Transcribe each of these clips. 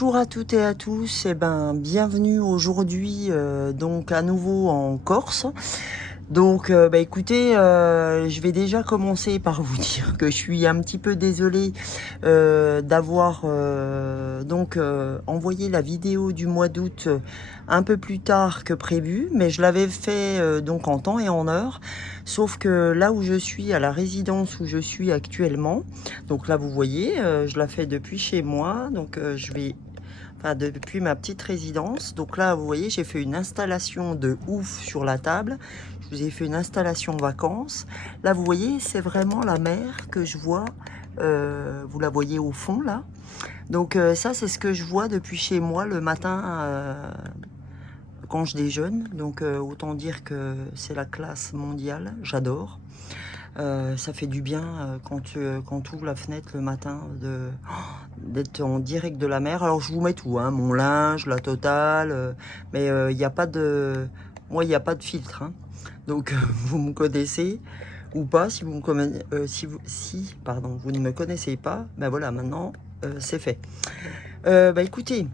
Bonjour à toutes et à tous, bienvenue aujourd'hui donc à nouveau en Corse. Donc écoutez, je vais déjà commencer par vous dire que je suis un petit peu désolée d'avoir envoyé la vidéo du mois d'août un peu plus tard que prévu, mais je l'avais fait donc en temps et en heure. Sauf que là où je suis, à la résidence où je suis actuellement, donc là vous voyez, je la fais depuis chez moi, donc depuis ma petite résidence. Donc là vous voyez, j'ai fait une installation de ouf sur la table. Je vous ai fait une installation vacances. Là vous voyez, c'est vraiment la mer que je vois. Vous la voyez au fond là. Donc ça c'est ce que je vois depuis chez moi le matin quand je déjeune. Donc autant dire que c'est la classe mondiale. J'adore. Ça fait du bien quand tu ouvres la fenêtre le matin d'être en direct de la mer. Alors je vous mets tout, hein, mon linge, la totale, mais il n'y a pas de... Moi, il n'y a pas de filtre. Hein. Donc vous me connaissez ou pas, si vous me connaissez, pardon, vous ne me connaissez pas, ben voilà, maintenant c'est fait. Écoutez,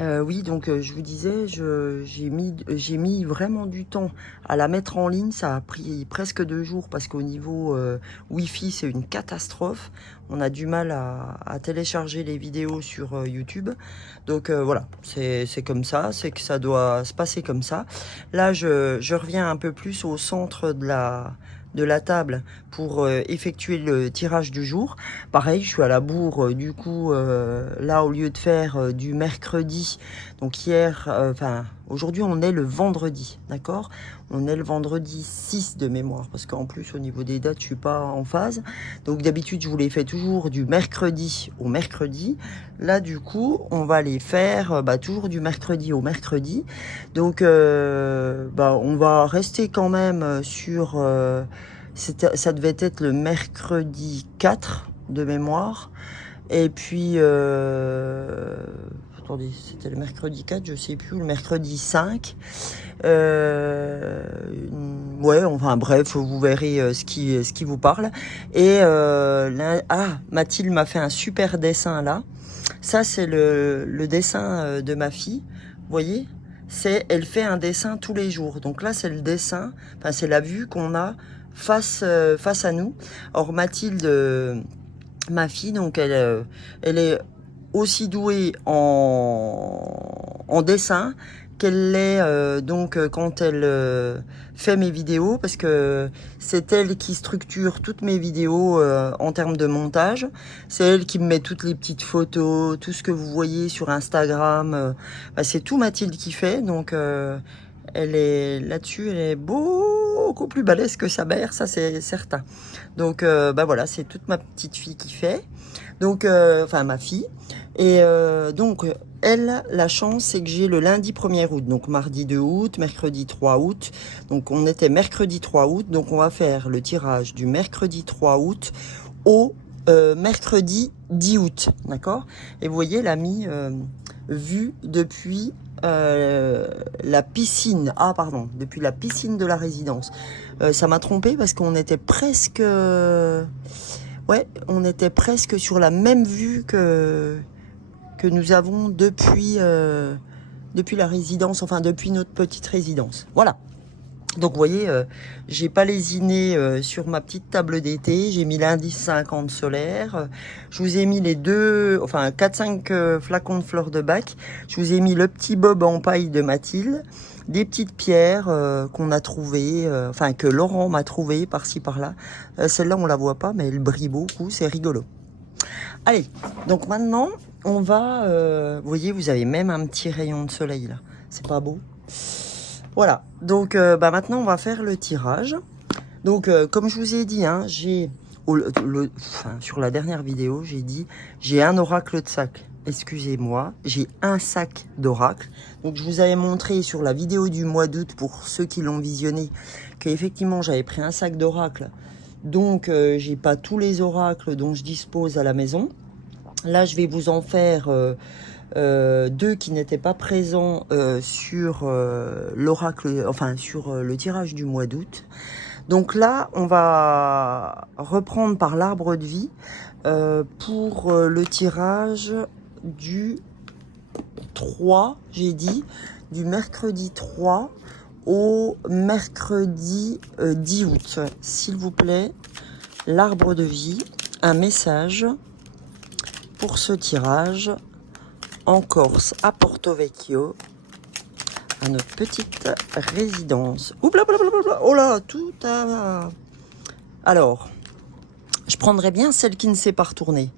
oui, donc je vous disais, j'ai mis vraiment du temps à la mettre en ligne. Ça a pris presque 2 jours parce qu'au niveau Wi-Fi, c'est une catastrophe. On a du mal à télécharger les vidéos sur YouTube. Donc voilà, c'est comme ça, c'est que ça doit se passer comme ça. Là, je reviens un peu plus au centre de la table pour effectuer le tirage du jour. Pareil, je suis à la bourre, du coup, là, au lieu de faire du mercredi, donc hier, aujourd'hui, on est le vendredi, d'accord? On est le vendredi 6 de mémoire, parce qu'en plus, au niveau des dates, je suis pas en phase. Donc, d'habitude, je vous les fais toujours du mercredi au mercredi. Là, du coup, on va les faire toujours du mercredi au mercredi. Donc, on va rester quand même sur... ça devait être le mercredi 4 de mémoire. Et puis, attendez, c'était le mercredi 4, je sais plus, le mercredi 5. Ouais, enfin bref, vous verrez ce qui vous parle. Et Mathilde m'a fait un super dessin là. Ça, c'est le dessin de ma fille. Vous voyez? Elle fait un dessin tous les jours. Donc là, c'est le dessin, enfin, c'est la vue qu'on a face à nous. Or, Mathilde, ma fille, donc elle est aussi douée en dessin qu'elle l'est quand elle fait mes vidéos, parce que c'est elle qui structure toutes mes vidéos en termes de montage. C'est elle qui me met toutes les petites photos, tout ce que vous voyez sur Instagram. C'est tout Mathilde qui fait, donc elle est là-dessus, elle est beaucoup plus balèze que sa mère, ça c'est certain. Donc voilà, c'est toute ma petite fille qui fait. Donc, ma fille. Et donc, elle, la chance, c'est que j'ai le lundi 1er août, donc mardi 2 août, mercredi 3 août. Donc, on était mercredi 3 août, donc on va faire le tirage du mercredi 3 août au mercredi 10 août, d'accord? Et vous voyez, elle a mis vue depuis la piscine. Ah, pardon, depuis la piscine de la résidence. Ça m'a trompé parce qu'on était presque... Ouais, on était presque sur la même vue que nous avons depuis la résidence, enfin depuis notre petite résidence. Voilà. Donc vous voyez, j'ai pas lésiné sur ma petite table d'été, j'ai mis l'indice 50 solaire, je vous ai mis les 4-5 flacons de fleurs de bac, je vous ai mis le petit bob en paille de Mathilde, des petites pierres qu'on a trouvées, que Laurent m'a trouvé par-ci par-là. Celle-là on la voit pas, mais elle brille beaucoup, c'est rigolo. Allez, donc maintenant on va, vous voyez, vous avez même un petit rayon de soleil là, c'est pas beau? Voilà, donc maintenant on va faire le tirage. Donc comme je vous ai dit, hein, sur la dernière vidéo, j'ai dit j'ai un oracle de sac. Excusez-moi, j'ai un sac d'oracle. Donc je vous avais montré sur la vidéo du mois d'août, pour ceux qui l'ont visionné, qu'effectivement j'avais pris un sac d'oracle. Donc j'ai pas tous les oracles dont je dispose à la maison. Là je vais vous en faire... 2 qui n'étaient pas présents sur l'oracle, sur le tirage du mois d'août. Donc là, on va reprendre par l'arbre de vie pour le tirage du 3, j'ai dit, du mercredi 3 au mercredi 10 août. S'il vous plaît, l'arbre de vie, un message pour ce tirage en Corse, à Porto Vecchio, à notre petite résidence. Ouh, blablabla. Oh là, tout a... Alors, je prendrais bien celle qui ne s'est pas retournée.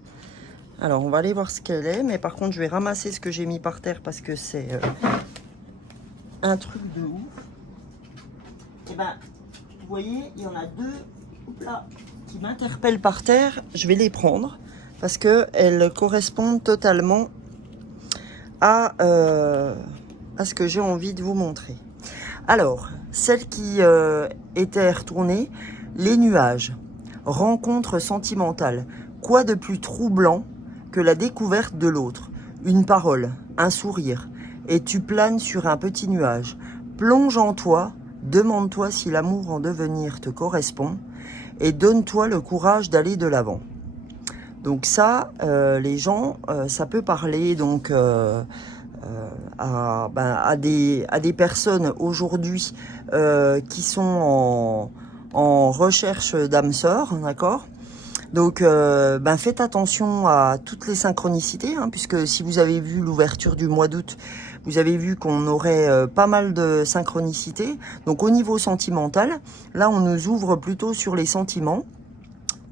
Alors, on va aller voir ce qu'elle est, mais par contre, je vais ramasser ce que j'ai mis par terre parce que c'est un truc de ouf. Et ben, vous voyez, il y en a deux là, qui m'interpellent par terre. Je vais les prendre parce qu'elles correspondent totalement à ce que j'ai envie de vous montrer. Alors, celle qui était retournée, les nuages, rencontre sentimentale. Quoi de plus troublant que la découverte de l'autre? Une parole, un sourire, et tu planes sur un petit nuage. Plonge en toi, demande-toi si l'amour en devenir te correspond, et donne-toi le courage d'aller de l'avant. Donc ça, les gens, ça peut parler donc à des personnes aujourd'hui qui sont en recherche d'âme sœur, d'accord? Donc faites attention à toutes les synchronicités, hein, puisque si vous avez vu l'ouverture du mois d'août, vous avez vu qu'on aurait pas mal de synchronicités. Donc au niveau sentimental, là on nous ouvre plutôt sur les sentiments.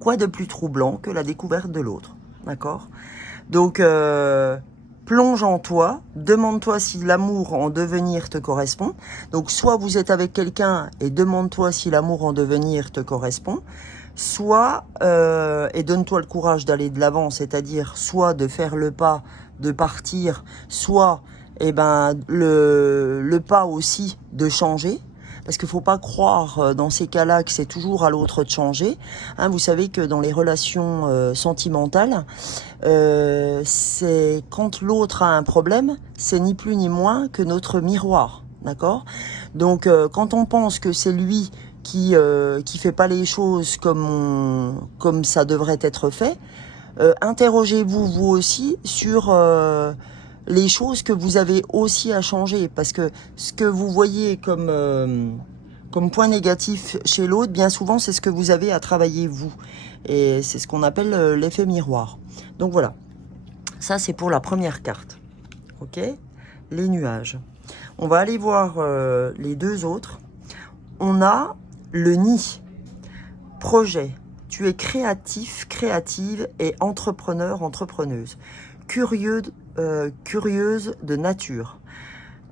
Quoi de plus troublant que la découverte de l'autre, d'accord? Donc, plonge en toi, demande-toi si l'amour en devenir te correspond. Donc, soit vous êtes avec quelqu'un et demande-toi si l'amour en devenir te correspond, soit, et donne-toi le courage d'aller de l'avant, c'est-à-dire soit de faire le pas, de partir, soit, le pas aussi de changer. Parce qu'il ne faut pas croire dans ces cas-là que c'est toujours à l'autre de changer. Hein, vous savez que dans les relations sentimentales, c'est quand l'autre a un problème, c'est ni plus ni moins que notre miroir, d'accord? Donc quand on pense que c'est lui qui fait pas les choses comme ça devrait être fait, interrogez-vous vous aussi sur les choses que vous avez aussi à changer, parce que ce que vous voyez comme point négatif chez l'autre, bien souvent, c'est ce que vous avez à travailler vous. Et c'est ce qu'on appelle l'effet miroir. Donc voilà, ça c'est pour la première carte. Ok, les nuages. On va aller voir les deux autres. On a le nid, projet. Tu es créatif, créative et entrepreneur, entrepreneuse. Curieuse de nature.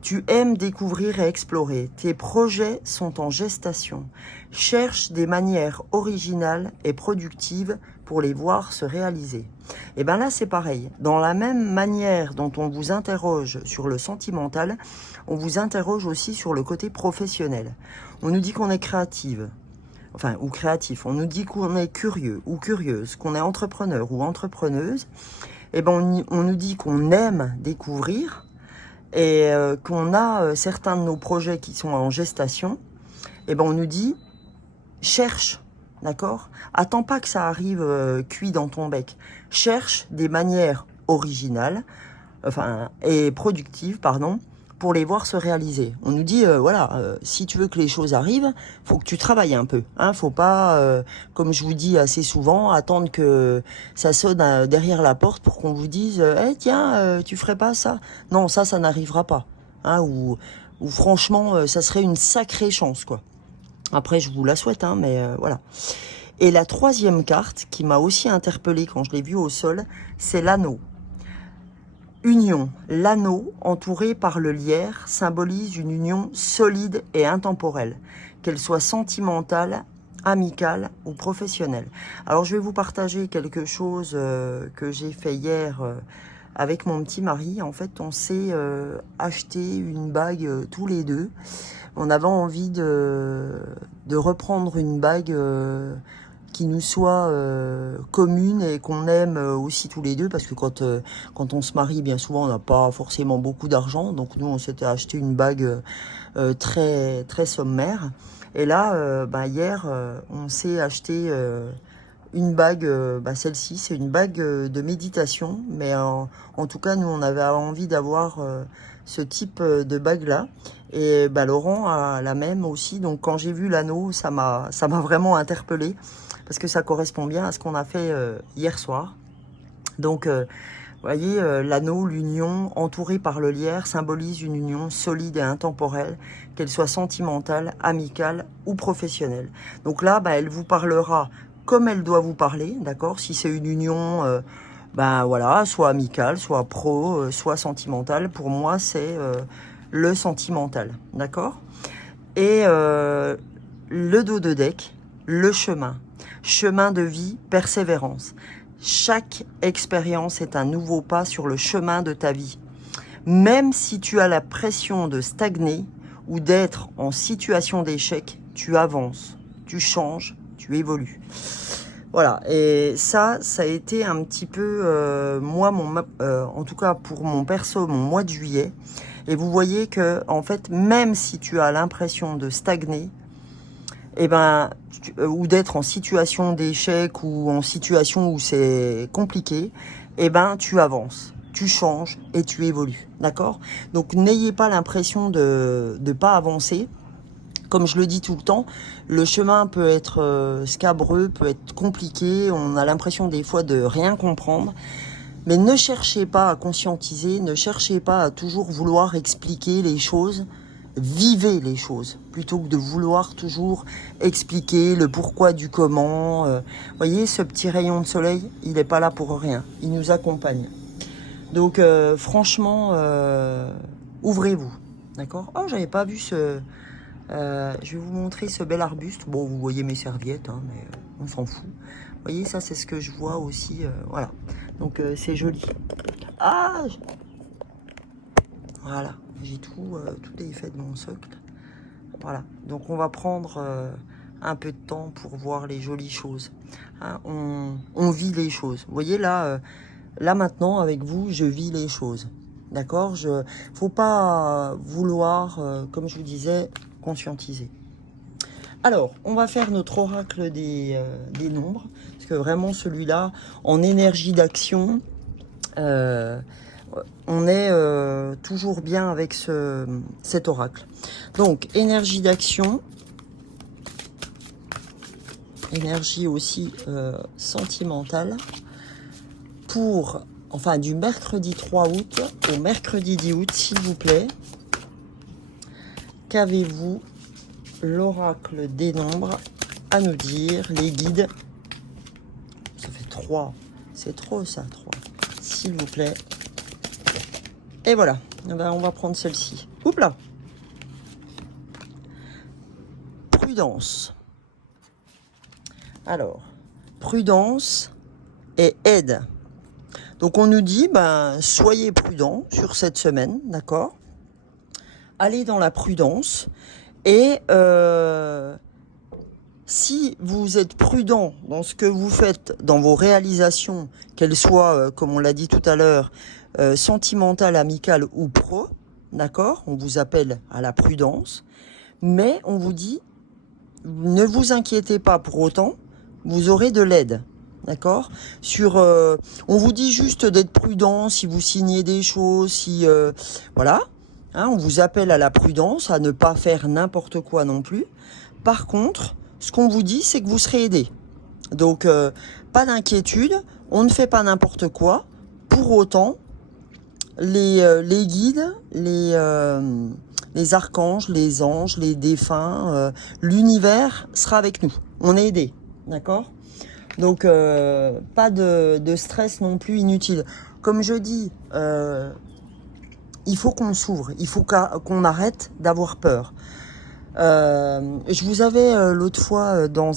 Tu aimes découvrir et explorer. Tes projets sont en gestation. Cherche des manières originales et productives pour les voir se réaliser. Et bien là, c'est pareil. Dans la même manière dont on vous interroge sur le sentimental, on vous interroge aussi sur le côté professionnel. On nous dit qu'on est créative, ou créatif. On nous dit qu'on est curieux ou curieuse, qu'on est entrepreneur ou entrepreneuse. Et ben on nous dit qu'on aime découvrir et qu'on a certains de nos projets qui sont en gestation. Et ben on nous dit cherche, d'accord? Attends pas que ça arrive cuit dans ton bec. Cherche des manières originales, et productives, pardon, pour les voir se réaliser. On nous dit, si tu veux que les choses arrivent, faut que tu travailles un peu. Hein, faut pas, comme je vous dis assez souvent, attendre que ça sonne derrière la porte pour qu'on vous dise, tiens, tu ferais pas ça? Non, ça n'arrivera pas. Hein, ou franchement, ça serait une sacrée chance, quoi. Après, je vous la souhaite, hein, mais voilà. Et la troisième carte, qui m'a aussi interpellée quand je l'ai vue au sol, c'est l'anneau. Union. L'anneau, entouré par le lierre, symbolise une union solide et intemporelle, qu'elle soit sentimentale, amicale ou professionnelle. Alors, je vais vous partager quelque chose que j'ai fait hier avec mon petit mari. En fait, on s'est acheté une bague tous les deux. On avait envie de reprendre une bague qui nous soit commune et qu'on aime aussi tous les deux, parce que quand on se marie, bien souvent on n'a pas forcément beaucoup d'argent, donc nous on s'était acheté une bague très très sommaire. Et là hier on s'est acheté une bague, celle-ci, c'est une bague de méditation. Mais en tout cas, nous, on avait envie d'avoir ce type de bague-là. Et Laurent a la même aussi. Donc, quand j'ai vu l'anneau, ça m'a vraiment interpellée. Parce que ça correspond bien à ce qu'on a fait hier soir. Donc, vous voyez, l'anneau, l'union, entourée par le lierre, symbolise une union solide et intemporelle, qu'elle soit sentimentale, amicale ou professionnelle. Donc là, elle vous parlera comme elle doit vous parler, d'accord? Si c'est une union, voilà, soit amicale, soit pro, soit sentimentale. Pour moi, c'est le sentimental, d'accord? Et le dos de deck, le chemin. Chemin de vie, persévérance. Chaque expérience est un nouveau pas sur le chemin de ta vie. Même si tu as la pression de stagner ou d'être en situation d'échec, tu avances, tu changes, tu évolues. Voilà, et ça a été un petit peu, moi, en tout cas pour mon perso, mon mois de juillet. Et vous voyez que, en fait, même si tu as l'impression de stagner, ou d'être en situation d'échec ou en situation où c'est compliqué, tu avances, tu changes et tu évolues, d'accord? Donc n'ayez pas l'impression de pas avancer. Comme je le dis tout le temps, le chemin peut être scabreux, peut être compliqué, on a l'impression des fois de rien comprendre. Mais ne cherchez pas à conscientiser, ne cherchez pas à toujours vouloir expliquer les choses. Vivez les choses, plutôt que de vouloir toujours expliquer le pourquoi du comment. Voyez, ce petit rayon de soleil, il n'est pas là pour rien, il nous accompagne. Donc franchement, ouvrez-vous, d'accord? Oh, j'avais pas vu ce... je vais vous montrer ce bel arbuste. Bon, vous voyez mes serviettes, hein, mais on s'en fout. Vous voyez, ça c'est ce que je vois aussi, voilà. Donc c'est joli. Ah, voilà. J'ai tout est fait de mon socle. Voilà. Donc on va prendre un peu de temps pour voir les jolies choses. Hein, on vit les choses. Vous voyez là, là maintenant avec vous, je vis les choses. D'accord? Faut pas vouloir, comme je vous disais, conscientiser. Alors, on va faire notre oracle des nombres. Parce que vraiment celui-là, en énergie d'action, on est toujours bien avec cet oracle. Donc, énergie d'action, énergie aussi sentimentale, du mercredi 3 août au mercredi 10 août, s'il vous plaît. Qu'avez-vous, l'oracle des nombres, à nous dire, les guides? Ça fait 3, c'est trop ça, 3. S'il vous plaît. Et voilà, on va prendre celle-ci. Oups là. Prudence. Alors, prudence et aide. Donc on nous dit, soyez prudents sur cette semaine, d'accord? Allez dans la prudence et si vous êtes prudent dans ce que vous faites, dans vos réalisations, qu'elles soient, comme on l'a dit tout à l'heure, sentimentale, amicale ou pro, d'accord? On vous appelle à la prudence, mais on vous dit, ne vous inquiétez pas pour autant, vous aurez de l'aide, d'accord? On vous dit juste d'être prudent si vous signez des choses, voilà, hein, on vous appelle à la prudence, à ne pas faire n'importe quoi non plus. Par contre, ce qu'on vous dit, c'est que vous serez aidé. Donc, pas d'inquiétude, on ne fait pas n'importe quoi. Pour autant, les guides, les archanges, les anges, les défunts, l'univers sera avec nous. On est aidé, d'accord? Donc, pas de stress non plus inutile. Comme je dis, il faut qu'on s'ouvre, il faut qu'on arrête d'avoir peur. Je vous avais l'autre fois dans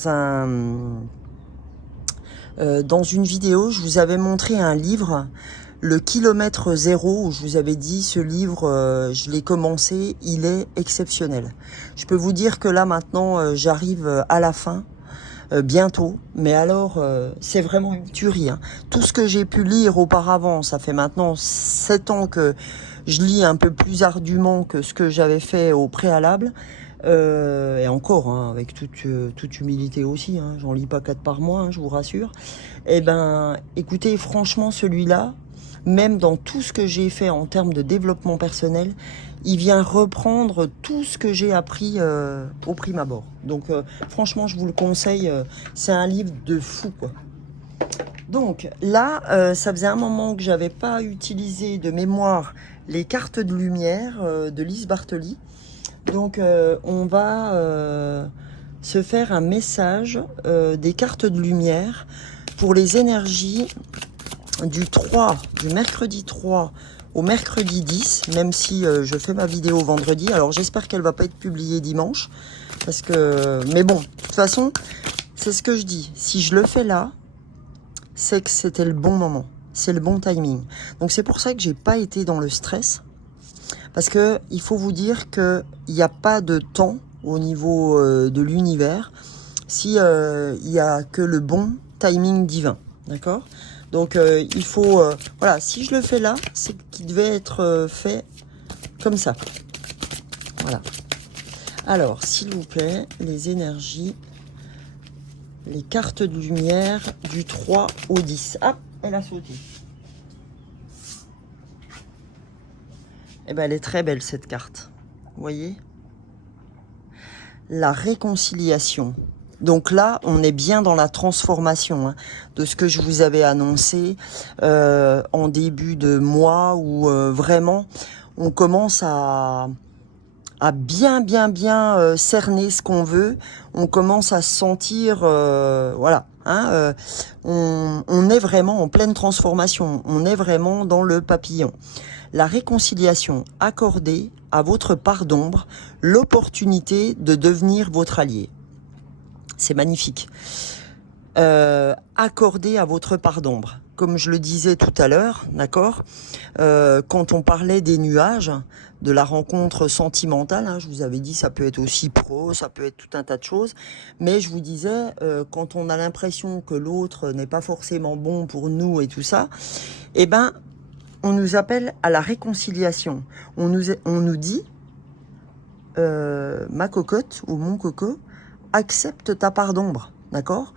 une vidéo, je vous avais montré un livre, Le kilomètre zéro, où je vous avais dit ce livre, je l'ai commencé, il est exceptionnel. Je peux vous dire que là maintenant, j'arrive à la fin, bientôt, mais alors c'est vraiment une tuerie. Hein. Tout ce que j'ai pu lire auparavant, ça fait maintenant 7 ans que je lis un peu plus ardument que ce que j'avais fait au préalable. Et encore, hein, avec toute humilité aussi, hein, j'en lis pas 4 par mois, hein, je vous rassure. Eh ben, écoutez, franchement, celui-là, même dans tout ce que j'ai fait en termes de développement personnel, il vient reprendre tout ce que j'ai appris au prime abord. Donc, franchement, je vous le conseille, c'est un livre de fou, quoi. Donc là, ça faisait un moment que j'avais pas utilisé de mémoire les cartes de lumière de Lise Bartoli. Donc on va se faire un message des cartes de lumière pour les énergies du mercredi 3 au mercredi 10, même si je fais ma vidéo vendredi. Alors j'espère qu'elle va pas être publiée dimanche, parce que... Mais bon, de toute façon, c'est ce que je dis. Si je le fais là, c'est que c'était le bon moment, c'est le bon timing. Donc c'est pour ça que j'ai pas été dans le stress, parce que il faut vous dire que il n'y a pas de temps au niveau de l'univers, si il y a que le bon timing divin, d'accord? Donc il faut, voilà, si je le fais là, c'est qu'il devait être fait comme ça. Voilà. Alors, s'il vous plaît, les énergies, les cartes de lumière du 3 au 10. Ah, elle a sauté. Eh ben, elle est très belle, cette carte. Vous voyez? La réconciliation. Donc là, on est bien dans la transformation, hein, de ce que je vous avais annoncé en début de mois, où vraiment, on commence à bien cerner ce qu'on veut. On commence à se sentir, voilà, hein, on est vraiment en pleine transformation, on est vraiment dans le papillon. La réconciliation, accordée à votre part d'ombre l'opportunité de devenir votre allié. C'est magnifique. Accordé à votre part d'ombre. Comme je le disais tout à l'heure, d'accord, quand on parlait des nuages, de la rencontre sentimentale, hein, je vous avais dit, ça peut être aussi pro, ça peut être tout un tas de choses, mais je vous disais, quand on a l'impression que l'autre n'est pas forcément bon pour nous et tout ça, eh ben, on nous appelle à la réconciliation. On nous dit, ma cocotte ou mon coco, accepte ta part d'ombre, d'accord?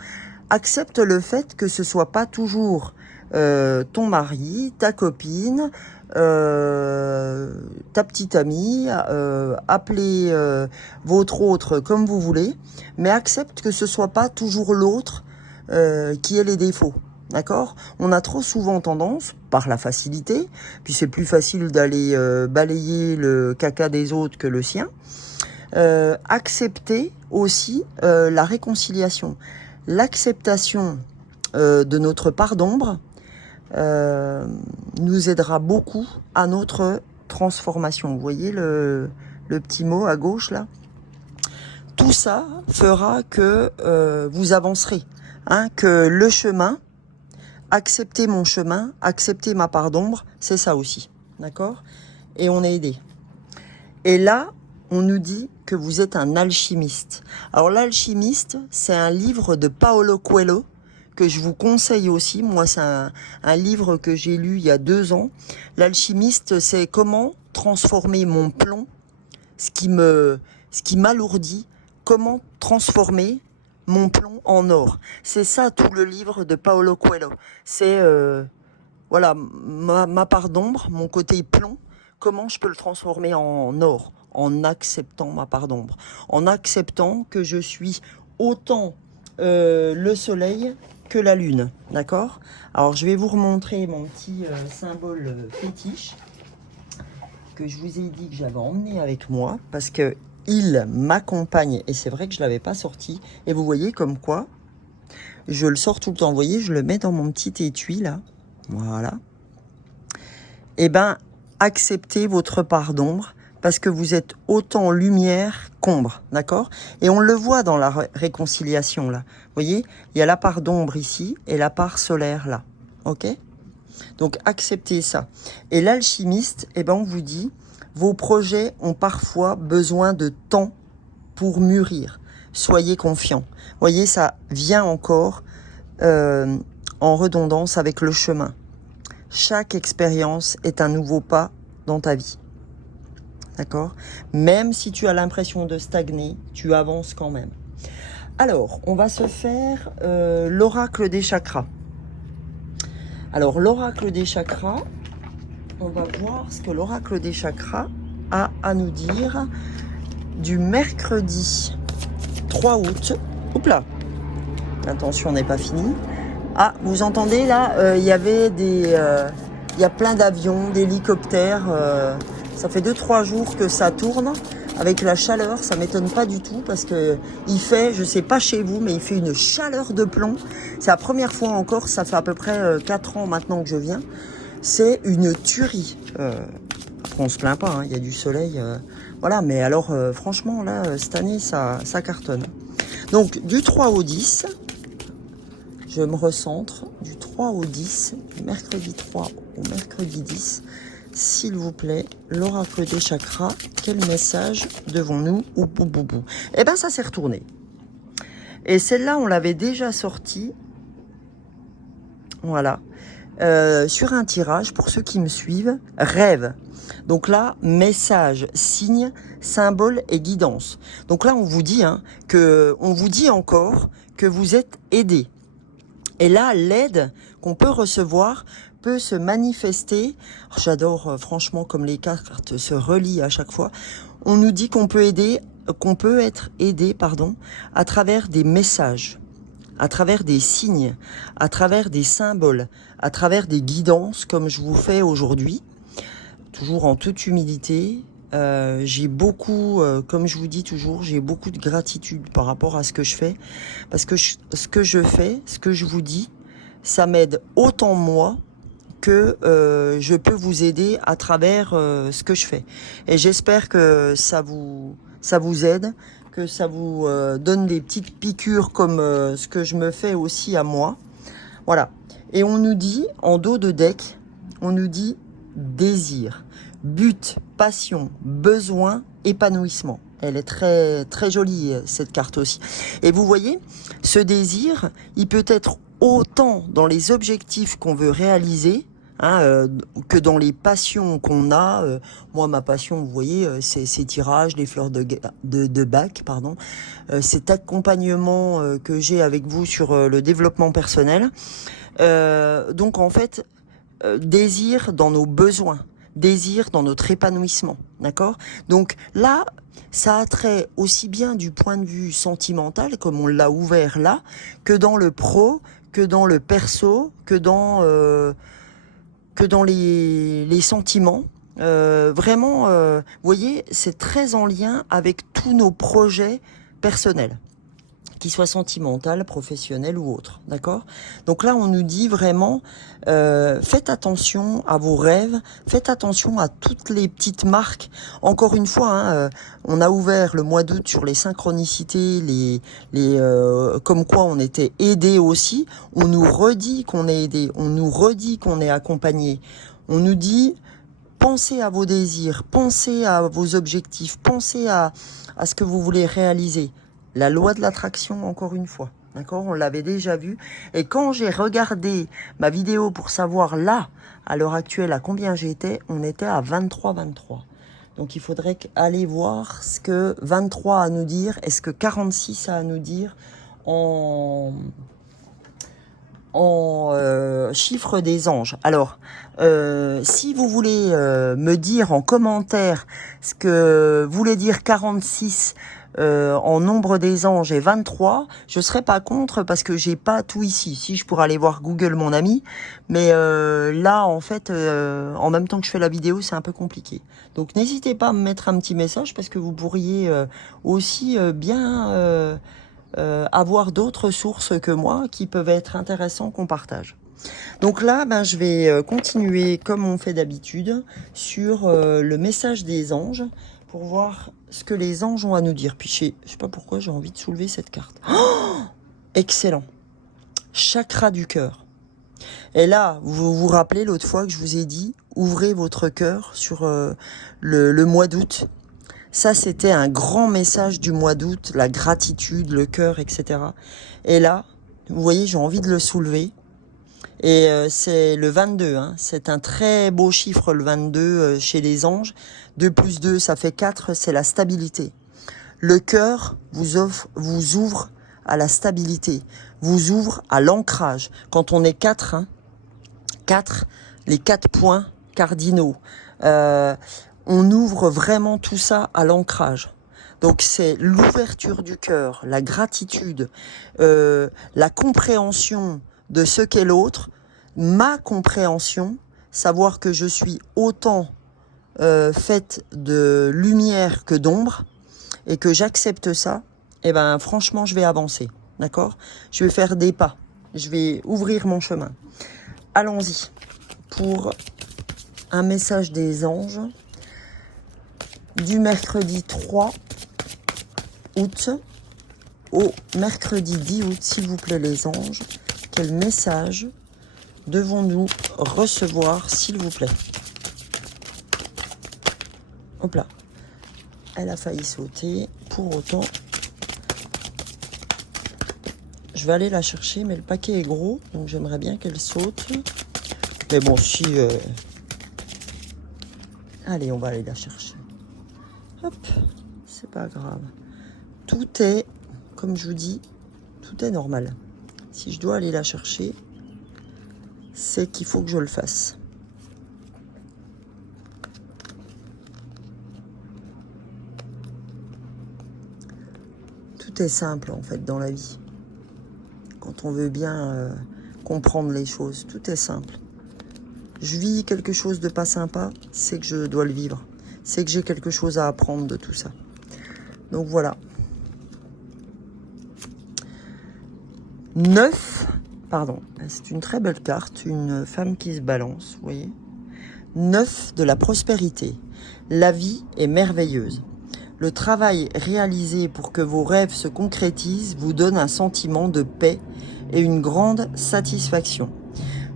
Accepte le fait que ce soit pas toujours ton mari, ta copine, ta petite amie, appelez votre autre comme vous voulez, mais accepte que ce soit pas toujours l'autre qui ait les défauts. D'accord? On a trop souvent tendance, par la facilité, puis c'est plus facile d'aller balayer le caca des autres que le sien, accepter aussi la réconciliation. L'acceptation de notre part d'ombre nous aidera beaucoup à notre transformation. Vous voyez le petit mot à gauche là? Tout ça fera que vous avancerez, hein, que le chemin, accepter mon chemin, accepter ma part d'ombre, c'est ça aussi, d'accord? Et on est aidé. Et là, on nous dit que vous êtes un alchimiste. Alors l'alchimiste, c'est un livre de Paulo Coelho que je vous conseille aussi. Moi, c'est un livre que j'ai lu il y a 2 ans. L'alchimiste, c'est comment transformer mon plomb, ce qui m'alourdit, comment transformer mon plomb en or. C'est ça tout le livre de Paulo Coelho. C'est voilà, ma part d'ombre, mon côté plomb, comment je peux le transformer en or, en acceptant ma part d'ombre, en acceptant que je suis autant le soleil que la lune, d'accord? Alors je vais vous remontrer mon petit symbole fétiche que je vous ai dit que j'avais emmené avec moi, parce que il m'accompagne, et c'est vrai que je ne l'avais pas sorti, et vous voyez comme quoi, je le sors tout le temps, vous voyez, je le mets dans mon petit étui là, voilà. Eh ben, acceptez votre part d'ombre, parce que vous êtes autant lumière qu'ombre, d'accord? Et on le voit dans la réconciliation là, vous voyez, il y a la part d'ombre ici, et la part solaire là, ok? Donc acceptez ça. Et l'alchimiste, eh ben, on vous dit, vos projets ont parfois besoin de temps pour mûrir. Soyez confiants. Vous voyez, ça vient encore en redondance avec le chemin. Chaque expérience est un nouveau pas dans ta vie. d'accord? Même si tu as l'impression de stagner, tu avances quand même. Alors, on va se faire l'oracle des chakras. Alors, l'oracle des chakras, on va voir ce que l'oracle des chakras a à nous dire du mercredi 3 août. Oups là, l'intention n'est pas finie. Ah, vous entendez là, il y avait des... il y a plein d'avions, d'hélicoptères. Ça fait 2-3 jours que ça tourne. Avec la chaleur, ça m'étonne pas du tout parce que il fait, je sais pas chez vous, mais il fait une chaleur de plomb. C'est la première fois encore, ça fait à peu près 4 ans maintenant que je viens. C'est une tuerie. On se plaint pas, hein, il y a du soleil. Voilà, mais alors franchement, là, cette année, ça cartonne. Donc, du 3 au 10, je me recentre. Du 3 au 10, du mercredi 3 au mercredi 10, s'il vous plaît, l'oracle des chakras, quel message devons-nous ou boubou. Eh bien, ça s'est retourné. Et celle-là, on l'avait déjà sortie. Voilà. Sur un tirage, pour ceux qui me suivent, rêve. Donc là, message, signe, symbole et guidance. Donc là, on vous dit, hein, on vous dit encore que vous êtes aidé. Et là, l'aide qu'on peut recevoir peut se manifester. J'adore franchement comme les cartes se relient à chaque fois. On nous dit qu'on peut être aidé, à travers des messages, à travers des signes, à travers des symboles, à travers des guidances comme je vous fais aujourd'hui, toujours en toute humilité. J'ai beaucoup, comme je vous dis toujours, j'ai beaucoup de gratitude par rapport à ce que je fais, parce que ce que je fais, ce que je vous dis, ça m'aide autant moi que je peux vous aider à travers ce que je fais. Et j'espère que ça vous aide, que ça vous donne des petites piqûres comme ce que je me fais aussi à moi. Voilà. Et on nous dit, en dos de deck, on nous dit désir, but, passion, besoin, épanouissement. Elle est très, très jolie, cette carte aussi. Et vous voyez, ce désir, il peut être autant dans les objectifs qu'on veut réaliser, que dans les passions qu'on a. Moi, ma passion, vous voyez, c'est ces tirages, les fleurs de bac, pardon, cet accompagnement que j'ai avec vous sur le développement personnel. Donc, en fait, désir dans nos besoins, désir dans notre épanouissement, d'accord? Donc là, ça a trait aussi bien du point de vue sentimental, comme on l'a ouvert là, que dans le pro, que dans le perso, que dans les sentiments. Vraiment, vous voyez, c'est très en lien avec tous nos projets personnels, qu'ils soient sentimentaux, professionnels ou autres, d'accord? Donc là, on nous dit vraiment, faites attention à vos rêves, faites attention à toutes les petites marques. Encore une fois, hein, on a ouvert le mois d'août sur les synchronicités, comme quoi on était aidé aussi. On nous redit qu'on est aidé, on nous redit qu'on est accompagné. On nous dit, pensez à vos désirs, pensez à vos objectifs, pensez à ce que vous voulez réaliser. La loi de l'attraction, encore une fois, d'accord? On l'avait déjà vu. Et quand j'ai regardé ma vidéo pour savoir là, à l'heure actuelle, à combien j'étais, on était à 23. Donc il faudrait aller voir ce que 23 a à nous dire et ce que 46 a à nous dire en chiffre des anges. Alors, si vous voulez me dire en commentaire ce que voulait dire 46 en nombre des anges et 23, je serais pas contre parce que j'ai pas tout ici. Si je pourrais aller voir Google, mon ami, mais là en fait, en même temps que je fais la vidéo, c'est un peu compliqué. Donc n'hésitez pas à me mettre un petit message parce que vous pourriez aussi bien avoir d'autres sources que moi qui peuvent être intéressantes qu'on partage. Donc là, je vais continuer comme on fait d'habitude sur le message des anges pour voir ce que les anges ont à nous dire. Puis je sais pas pourquoi j'ai envie de soulever cette carte. Oh, excellent. Chakra du cœur. Et là, vous vous rappelez l'autre fois que je vous ai dit, ouvrez votre cœur sur le mois d'août. Ça, c'était un grand message du mois d'août, la gratitude, le cœur, etc. Et là, vous voyez, j'ai envie de le soulever. Et c'est le 22, hein. C'est un très beau chiffre le 22 chez les anges. 2 plus 2, ça fait 4, c'est la stabilité. Le cœur vous ouvre à la stabilité, vous ouvre à l'ancrage. Quand on est 4, hein, 4, les 4 points cardinaux, on ouvre vraiment tout ça à l'ancrage. Donc c'est l'ouverture du cœur, la gratitude, la compréhension de ce qu'est l'autre, ma compréhension, savoir que je suis autant faite de lumière que d'ombre, et que j'accepte ça, et ben franchement je vais avancer, d'accord? Je vais faire des pas, je vais ouvrir mon chemin. Allons-y pour un message des anges du mercredi 3 août au mercredi 10 août, s'il vous plaît les anges. Quel message devons-nous recevoir, s'il vous plaît? Hop là. Elle a failli sauter. Pour autant, je vais aller la chercher, mais le paquet est gros, donc j'aimerais bien qu'elle saute. Mais bon, si... Allez, on va aller la chercher. Hop, c'est pas grave. Tout est, comme je vous dis, tout est normal. Si je dois aller la chercher, c'est qu'il faut que je le fasse. Tout est simple en fait dans la vie. Quand on veut bien comprendre les choses, tout est simple. Je vis quelque chose de pas sympa, c'est que je dois le vivre. C'est que j'ai quelque chose à apprendre de tout ça. Donc voilà. 9, pardon, c'est une très belle carte, une femme qui se balance, vous voyez. 9 de la prospérité. La vie est merveilleuse. Le travail réalisé pour que vos rêves se concrétisent vous donne un sentiment de paix et une grande satisfaction.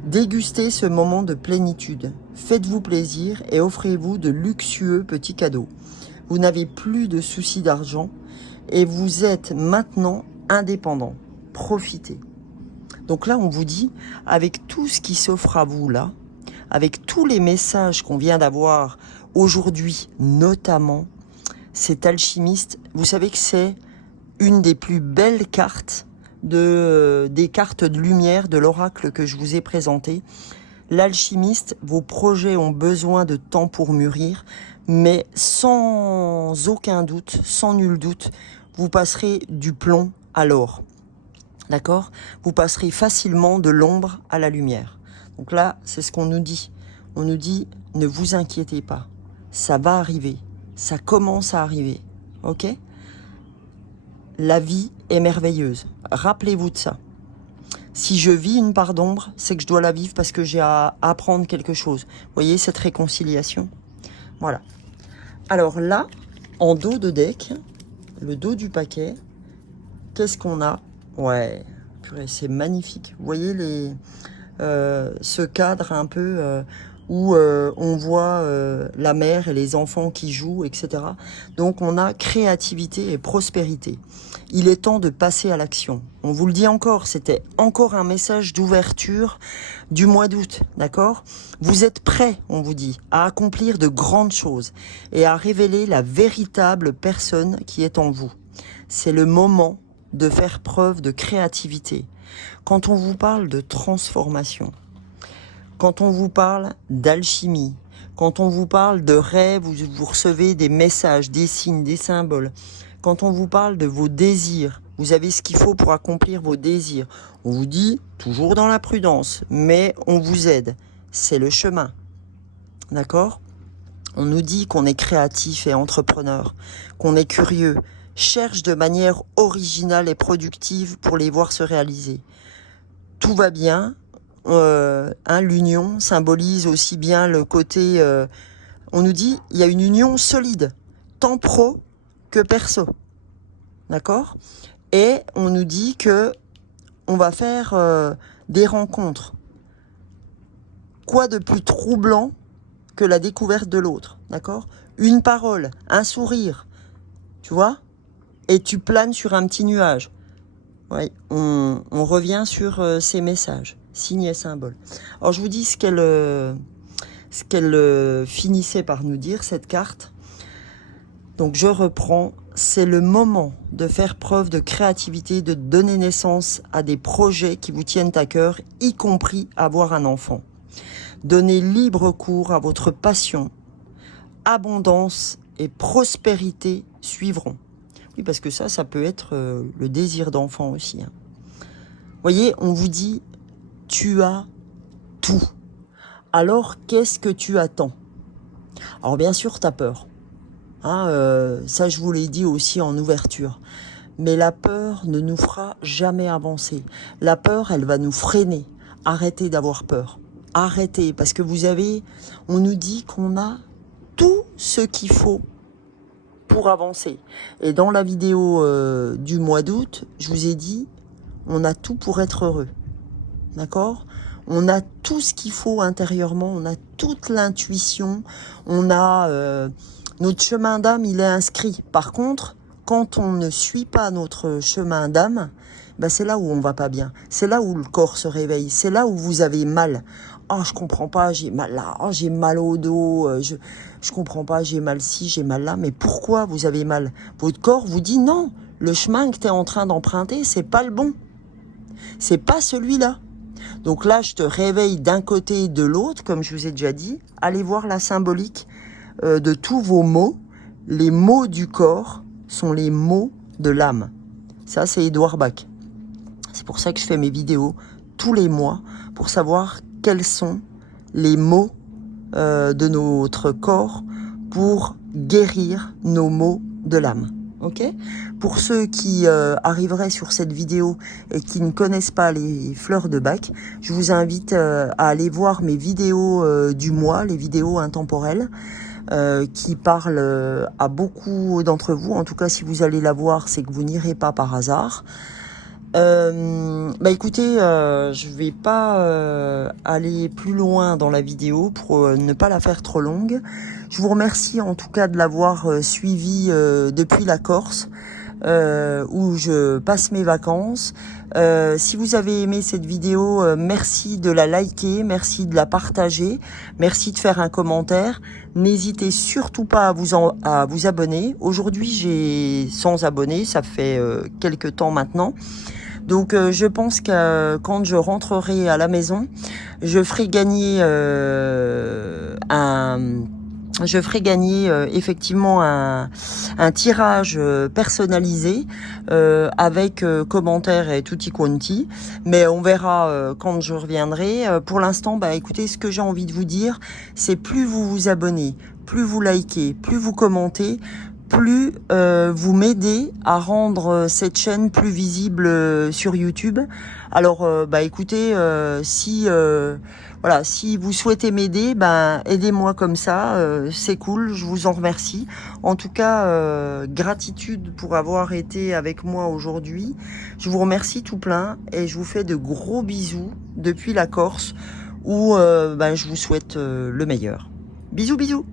Dégustez ce moment de plénitude. Faites-vous plaisir et offrez-vous de luxueux petits cadeaux. Vous n'avez plus de soucis d'argent et vous êtes maintenant indépendant. Profitez. Donc là, on vous dit, avec tout ce qui s'offre à vous là, avec tous les messages qu'on vient d'avoir aujourd'hui, notamment, cet alchimiste, vous savez que c'est une des plus belles cartes des cartes de lumière de l'oracle que je vous ai présenté. L'alchimiste, vos projets ont besoin de temps pour mûrir, mais sans aucun doute, sans nul doute, vous passerez du plomb à l'or. D'accord? Vous passerez facilement de l'ombre à la lumière. Donc là, c'est ce qu'on nous dit. On nous dit, ne vous inquiétez pas, ça va arriver. Ça commence à arriver, ok? La vie est merveilleuse. Rappelez-vous de ça. Si je vis une part d'ombre, c'est que je dois la vivre parce que j'ai à apprendre quelque chose. Vous voyez cette réconciliation? Voilà. Alors là, en dos de deck, le dos du paquet, qu'est-ce qu'on a? Ouais, purée, c'est magnifique. Vous voyez ce cadre un peu... où on voit la mère et les enfants qui jouent, etc. Donc on a créativité et prospérité. Il est temps de passer à l'action. On vous le dit encore, c'était encore un message d'ouverture du mois d'août, d'accord? Vous êtes prêts, on vous dit, à accomplir de grandes choses et à révéler la véritable personne qui est en vous. C'est le moment de faire preuve de créativité. Quand on vous parle de transformation, quand on vous parle d'alchimie, quand on vous parle de rêves, vous recevez des messages, des signes, des symboles. Quand on vous parle de vos désirs, vous avez ce qu'il faut pour accomplir vos désirs. On vous dit, toujours dans la prudence, mais on vous aide. C'est le chemin. D'accord? On nous dit qu'on est créatif et entrepreneur, qu'on est curieux, cherche de manière originale et productive pour les voir se réaliser. Tout va bien. L'union symbolise aussi bien le côté... on nous dit, il y a une union solide, tant pro que perso. D'accord? Et on nous dit que on va faire des rencontres. Quoi de plus troublant que la découverte de l'autre? D'accord? Une parole, un sourire, tu vois? Et tu planes sur un petit nuage. Oui, on revient sur ces messages. signe et symbole. Alors je vous dis ce qu'elle finissait par nous dire, cette carte. Donc je reprends, c'est le moment de faire preuve de créativité, de donner naissance à des projets qui vous tiennent à cœur, y compris avoir un enfant. Donnez libre cours à votre passion. Abondance et prospérité suivront. Oui, parce que ça peut être le désir d'enfant aussi. Hein. Vous voyez, on vous dit, tu as tout. Alors, qu'est-ce que tu attends? Alors, bien sûr, tu as peur. Hein, ça, je vous l'ai dit aussi en ouverture. Mais la peur ne nous fera jamais avancer. La peur, elle va nous freiner. Arrêtez d'avoir peur. Arrêtez, parce que on nous dit qu'on a tout ce qu'il faut pour avancer. Et dans la vidéo du mois d'août, je vous ai dit, on a tout pour être heureux. D'accord ? On a tout ce qu'il faut intérieurement, on a toute l'intuition, on a notre chemin d'âme, il est inscrit. Par contre, quand on ne suit pas notre chemin d'âme, ben c'est là où on va pas bien. C'est là où le corps se réveille. C'est là où vous avez mal. Ah, je comprends pas, j'ai mal là. Ah, j'ai mal au dos. Je comprends pas, j'ai mal ci, j'ai mal là. Mais pourquoi vous avez mal? Votre corps vous dit non. Le chemin que tu es en train d'emprunter, c'est pas le bon. C'est pas celui-là. Donc là, je te réveille d'un côté et de l'autre, comme je vous ai déjà dit. Allez voir la symbolique de tous vos mots. Les mots du corps sont les mots de l'âme. Ça, c'est Edouard Bach. C'est pour ça que je fais mes vidéos tous les mois, pour savoir quels sont les mots de notre corps pour guérir nos maux de l'âme. Ok ? Pour ceux qui arriveraient sur cette vidéo et qui ne connaissent pas les fleurs de Bach, je vous invite à aller voir mes vidéos du mois, les vidéos intemporelles, qui parlent à beaucoup d'entre vous. En tout cas, si vous allez la voir, c'est que vous n'irez pas par hasard. Écoutez, je vais pas aller plus loin dans la vidéo pour ne pas la faire trop longue. Je vous remercie en tout cas de l'avoir suivi depuis la Corse, où je passe mes vacances. Si vous avez aimé cette vidéo, merci de la liker, merci de la partager, merci de faire un commentaire. N'hésitez surtout pas à vous abonner. Aujourd'hui, j'ai 100 abonnés, ça fait quelques temps maintenant. Donc je pense que quand je rentrerai à la maison, je ferai gagner effectivement un tirage personnalisé avec commentaires et tutti quanti. Mais on verra quand je reviendrai. Pour l'instant, écoutez, ce que j'ai envie de vous dire, c'est plus vous vous abonnez, plus vous likez, plus vous commentez, plus vous m'aidez à rendre cette chaîne plus visible sur YouTube. Alors, écoutez, si vous souhaitez m'aider, aidez-moi comme ça, c'est cool, je vous en remercie. En tout cas, gratitude pour avoir été avec moi aujourd'hui. Je vous remercie tout plein et je vous fais de gros bisous depuis la Corse où je vous souhaite le meilleur. Bisous, bisous.